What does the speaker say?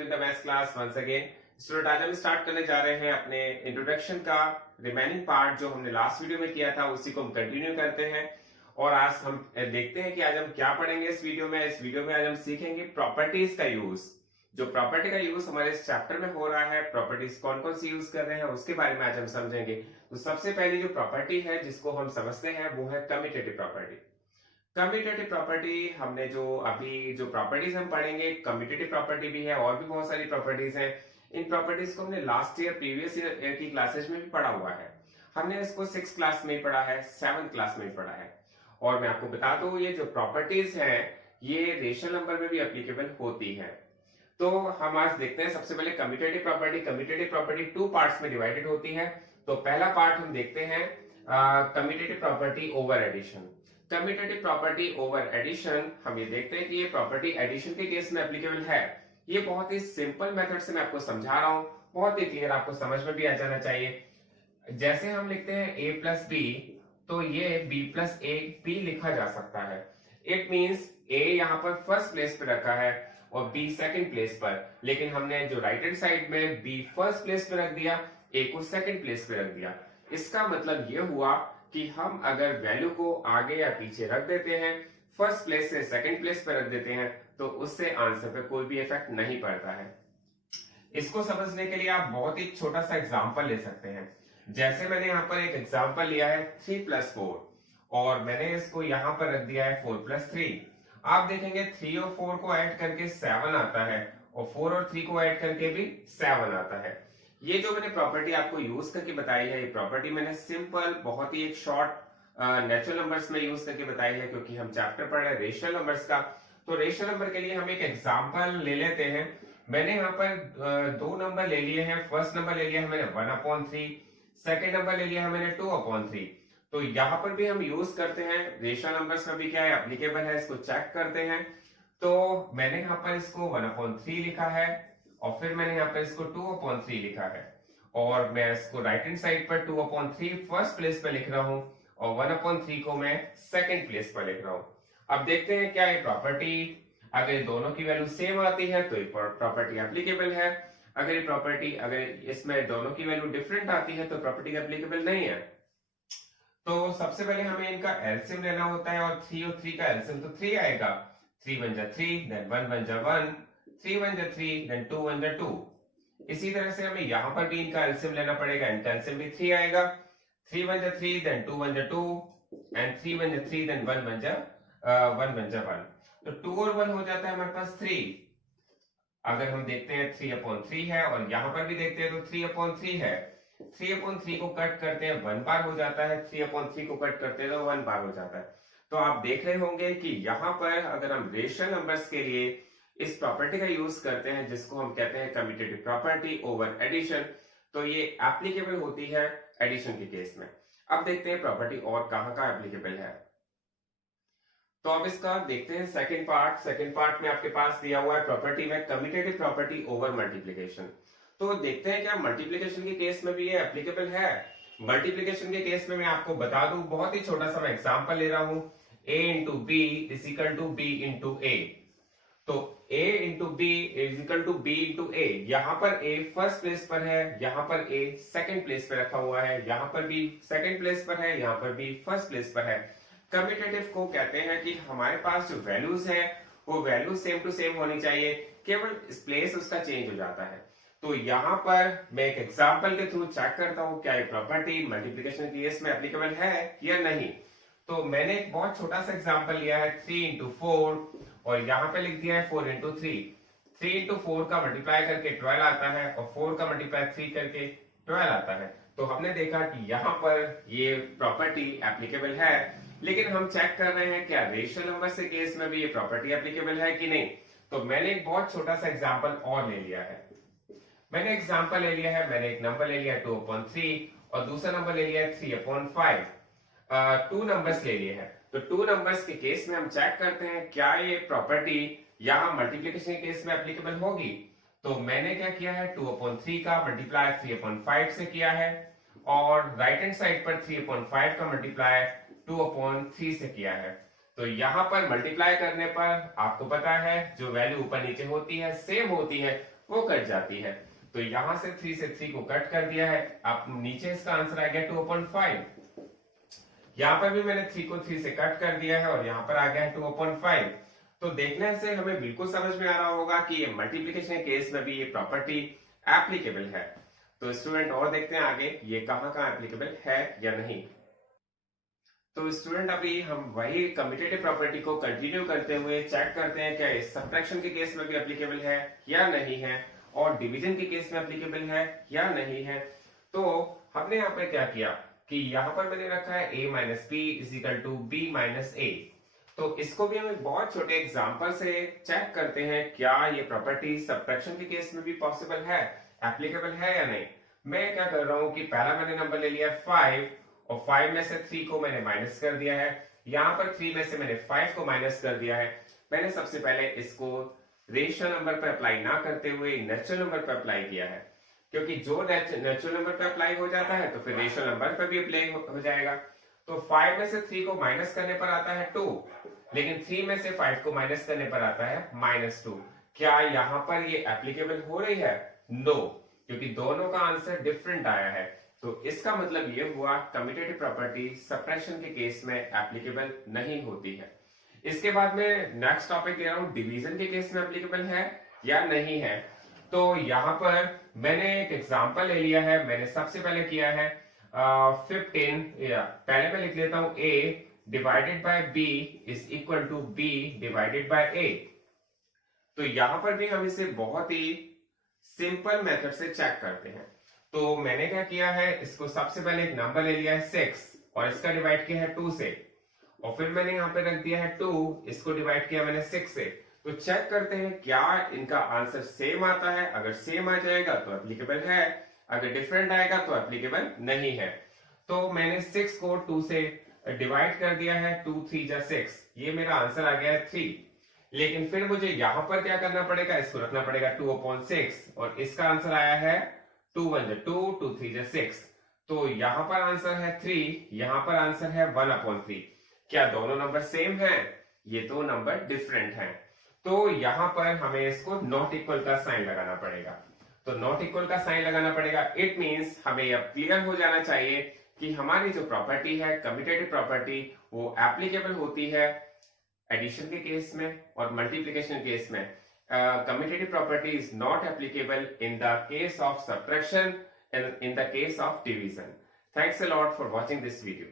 You in the maths class once again. Student, आज हम start करने जा रहे हैं अपने इंट्रोडक्शन का रिमेनिंग पार्ट जो हमने लास्ट वीडियो में किया था, उसी को हम कंटिन्यू करते हैं। और आज हम देखते हैं कि आज हम क्या पढ़ेंगे इस वीडियो में। इस वीडियो में आज हम सीखेंगे प्रॉपर्टीज का यूज। जो प्रॉपर्टी का यूज हमारे इस चैप्टर में हो रहा है, प्रॉपर्टीज कौन कौन सी यूज कर रहे हैं उसके बारे में आज हम समझेंगे। तो सबसे पहली जो प्रॉपर्टी है जिसको हम समझते हैं वो है कम्यूटेटिव प्रॉपर्टी। कम्यूटेटिव प्रॉपर्टी हमने जो प्रॉपर्टीज हम पढ़ेंगे, कम्यूटेटिव प्रॉपर्टी भी है और भी बहुत सारी प्रॉपर्टीज हैं। इन प्रॉपर्टीज को हमने लास्ट ईयर प्रीवियस ईयर की क्लासेज में भी पढ़ा हुआ है। हमने इसको 6th क्लास में पढ़ा है, 7th क्लास में पढ़ा है। और मैं आपको बता दूं ये जो प्रॉपर्टीज हैं ये रेशनल नंबर में भी एप्लीकेबल होती है। तो हम आज देखते हैं सबसे पहले commutative property. Commutative property 2 parts में डिवाइडेड होती है। तो पहला पार्ट हम देखते हैं commutative property over addition. Commutative property over addition हम ये देखते हैं कि ये प्रॉपर्टी एडिशन के केस में एप्लीकेबल है। ये बहुत ही सिंपल मेथड से मैं आपको समझा रहा हूं, बहुत ही क्लियर, आपको समझ में भी आ जाना चाहिए। जैसे हम लिखते हैं a प्लस बी, तो ये b प्लस ए बी लिखा जा सकता है। इट मीन्स a यहाँ पर फर्स्ट प्लेस पे रखा है और b सेकंड प्लेस पर, लेकिन हमने जो राइट हैंड साइड में b फर्स्ट प्लेस पे रख दिया, a को सेकंड प्लेस पे रख दिया। इसका मतलब ये हुआ कि हम अगर वैल्यू को आगे या पीछे रख देते हैं, फर्स्ट प्लेस से सेकंड प्लेस पर रख देते हैं, तो उससे आंसर पे कोई भी इफेक्ट नहीं पड़ता है। इसको समझने के लिए आप बहुत ही छोटा सा एग्जांपल ले सकते हैं। जैसे मैंने यहाँ पर एक एग्जांपल लिया है 3 प्लस 4 और मैंने इसको यहाँ पर रख दिया है 4 प्लस 3। आप देखेंगे 3 और 4 को ऐड करके 7 आता है और 4 और 3 को ऐड करके भी 7 आता है। ये जो मैंने प्रॉपर्टी आपको यूज करके बताई है, ये प्रॉपर्टी मैंने सिंपल बहुत ही एक शॉर्ट नेचुरल नंबर्स में यूज करके बताई है, क्योंकि हम चैप्टर पढ़ रहे हैं रेशनल नंबर्स का। तो रेशनल नंबर के लिए हम एक एग्जांपल ले लेते हैं। मैंने यहाँ पर 2 नंबर ले लिए हैं। फर्स्ट नंबर ले लिया है मैंने 1/3, सेकेंड नंबर ले लिया है मैंने 2/3। तो यहाँ पर भी हम यूज करते हैं, रेशनल नंबर्स में भी क्या है एप्लीकेबल है, इसको चेक करते हैं। तो मैंने यहाँ पर इसको 1/3 लिखा है और फिर मैंने यहाँ पर इसको 2/3 लिखा है, और मैं इसको राइट हैंड साइड पर 2/3 फर्स्ट प्लेस पर लिख रहा हूं और 1/3 को मैं सेकंड प्लेस पर लिख रहा हूं। अब देखते हैं क्या ये प्रॉपर्टी, अगर ये दोनों की वैल्यू सेम आती है तो ये प्रॉपर्टी एप्लीकेबल है। अगर इसमें दोनों की वैल्यू डिफरेंट आती है तो प्रॉपर्टी एप्लीकेबल नहीं है। तो सबसे पहले हमें इनका एलसीएम लेना होता है और 3 और 3 का एलसीएम तो 3 आएगा। 3 1 जा 3, देन 1 1 जा 1, 3 1 जा 3, देन 2 1 जा 2। इसी तरह से हमें यहाँ पर भी इनका एलसीएम लेना पड़ेगा। इनका एलसीएम भी 3 आएगा। 3 1 जा 3, देन 2 1 जा 2 एंड 3 1 जा 3, देन 1 1 जा 1। तो 2 और 1 हो जाता है हमारे पास 3। अगर हम देखते हैं 3/3 है और यहाँ पर भी देखते हैं तो 3/3 है। 3/3 को कट करते हैं 1 बार हो जाता है, 3/3 को कट करते हैं तो 1 बार हो जाता है। तो आप देख रहे होंगे कि यहाँ पर अगर हम रेशनल नंबर्स के लिए इस प्रॉपर्टी का यूज करते हैं जिसको हम कहते हैं कम्यूटेटिव प्रॉपर्टी ओवर एडिशन, तो ये एप्लीकेबल होती है एडिशन के केस में। अब देखते हैं प्रॉपर्टी और कहाँ एप्लीकेबल है। तो अब इसका देखते हैं सेकंड पार्ट। सेकंड पार्ट में आपके पास दिया हुआ है प्रॉपर्टी में कम्यूटेटिव प्रॉपर्टी ओवर मल्टीप्लिकेशन। तो देखते हैं क्या मल्टीप्लिकेशन के केस में भी ये एप्लीकेबल है। मल्टीप्लिकेशन के केस में मैं आपको बता दूं, बहुत ही छोटा सा मैं एग्जांपल ले रहा हूं, a into B is equal to B into A. तो a into B is equal to B into A. यहां पर a फर्स्ट प्लेस पर है, यहां पर a सेकंड प्लेस पर रखा हुआ है, यहां पर भी सेकंड प्लेस पर है, यहां पर भी फर्स्ट प्लेस पर है। कम्यूटेटिव को कहते हैं कि हमारे पास जो वैल्यूज है वो वैल्यू सेम टू सेम होनी चाहिए, केवल प्लेस उसका चेंज हो जाता है। तो यहाँ पर मैं एक एग्जांपल के थ्रू चेक करता हूँ क्या ये प्रॉपर्टी मल्टीप्लिकेशन के केस में एप्लीकेबल है या नहीं। तो मैंने एक बहुत छोटा सा एग्जांपल लिया है 3 इंटू 4 और यहाँ पे लिख दिया है 4 इंटू 3। 3 इंटू 4 का मल्टीप्लाई करके 12 आता है और 4 का मल्टीप्लाई 3 करके 12 आता है। तो हमने देखा कि यहाँ पर ये प्रॉपर्टी एप्लीकेबल है, लेकिन हम चेक कर रहे हैं क्या रेशनल नंबर से केस में भी ये प्रॉपर्टी एप्लीकेबल है कि नहीं। तो मैंने एक बहुत छोटा सा एग्जांपल और ले लिया है। मैंने एग्जांपल ले लिया है, मैंने एक नंबर ले लिया है 2/3 और दूसरा नंबर ले लिया है 3/5। 2 नंबर्स ले लिए हैं। तो 2 नंबर्स के केस में हम चेक करते हैं क्या ये प्रॉपर्टी यहाँ मल्टीप्लिकेशन के केस में एप्लीकेबल होगी। तो मैंने क्या किया है, 2/3 का मल्टीप्लाई 3/5 से किया है और राइट हैंड साइड पर 3/5 का मल्टीप्लाई 2/3 से किया है। तो यहाँ पर मल्टीप्लाई करने पर आपको पता है जो वैल्यू ऊपर नीचे होती है सेम होती है, वो कट जाती है। तो यहां से 3 से 3 को कट कर दिया है। अब नीचे इसका आंसर आ गया 2/5। यहां पर भी मैंने 3 को 3 से कट कर दिया है और यहां पर आ गया है 2/5। तो देखने से हमें बिल्कुल समझ में आ रहा होगा कि ये मल्टीप्लिकेशन के केस में भी ये प्रॉपर्टी एप्लीकेबल है। तो स्टूडेंट और देखते हैं आगे ये कहां कहां एप्लीकेबल है या नहीं। तो स्टूडेंट अभी हम वही कम्यूटेटिव प्रॉपर्टी को कंटिन्यू करते हुए चेक करते हैं क्या इस सब्ट्रैक्शन के केस में भी एप्लीकेबल है या नहीं है, और डिवीजन के केस में एप्लीकेबल है या नहीं है। तो हमने यहाँ पे क्या किया कि यहाँ पर मैंने रखा है a minus B is equal to B minus A. तो इसको भी हम एक बहुत छोटे एग्जांपल से चेक करते हैं क्या ये प्रॉपर्टी सब्ट्रैक्शन के केस में भी पॉसिबल है, एप्लीकेबल है या नहीं। मैं क्या कर रहा हूं कि पहला मैंने नंबर ले लिया 5 और 5 में से 3 को मैंने माइनस कर दिया है। यहां पर 3 में से मैंने 5 को माइनस कर दिया है। मैंने सबसे पहले इसको रेशनल नंबर पर अप्लाई ना करते हुए नेचुरल नंबर पर अप्लाई किया है, क्योंकि जो नेचुरल नंबर पर अप्लाई हो जाता है तो फिर रेशनल नंबर पर भी अप्लाई हो जाएगा। तो 5 में से 3 को माइनस करने पर आता है 2, लेकिन 3 में से 5 को माइनस करने पर आता है -2। क्या यहाँ पर ये एप्लीकेबल हो रही है? नो, क्योंकि दोनों का आंसर डिफरेंट आया है। तो इसका मतलब ये हुआ कम्यूटेटिव प्रॉपर्टी सब्ट्रैक्शन के केस में एप्लीकेबल नहीं होती है। इसके बाद में नेक्स्ट टॉपिक ले रहा हूं, डिवीजन के केस में एप्लीकेबल है या नहीं है। तो यहाँ पर मैंने एक एग्जांपल ले लिया है। मैंने सबसे पहले किया है 15, पहले मैं लिख लेता हूं a divided by b is equal to b divided by a। तो यहां पर भी हम इसे बहुत ही सिंपल मेथड से चेक करते हैं। तो मैंने क्या किया है, इसको सबसे पहले एक नंबर ले लिया है 6 और इसका डिवाइड किया है 2 से, और फिर मैंने यहाँ पे रख दिया है 2, इसको डिवाइड किया मैंने 6 से। तो चेक करते हैं क्या इनका आंसर सेम आता है। अगर सेम आ जाएगा तो एप्लीकेबल है, अगर डिफरेंट आएगा तो एप्लीकेबल नहीं है। तो मैंने 6 को 2 से डिवाइड कर दिया है, 2 3 जा 6, ये मेरा आंसर आ गया है 3। लेकिन फिर मुझे यहां पर क्या करना पड़ेगा, इसको रखना पड़ेगा 2/6 और इसका आंसर आया है 2 1 जा 2, 2 3 जा 6। तो यहां पर आंसर है 3, यहां पर आंसर है 1/3। क्या दोनों नंबर सेम हैं? ये दो नंबर डिफरेंट हैं। तो यहां पर हमें इसको नॉट इक्वल का साइन लगाना पड़ेगा। तो नॉट इक्वल का साइन लगाना पड़ेगा, इट मींस हमें अब क्लियर हो जाना चाहिए कि हमारी जो प्रॉपर्टी है कम्यूटेटिव प्रॉपर्टी वो एप्लीकेबल होती है एडिशन के केस में और मल्टीप्लिकेशन केस में। Commutative property is not applicable in the case of subtraction and in the case of division. Thanks a lot for watching this video.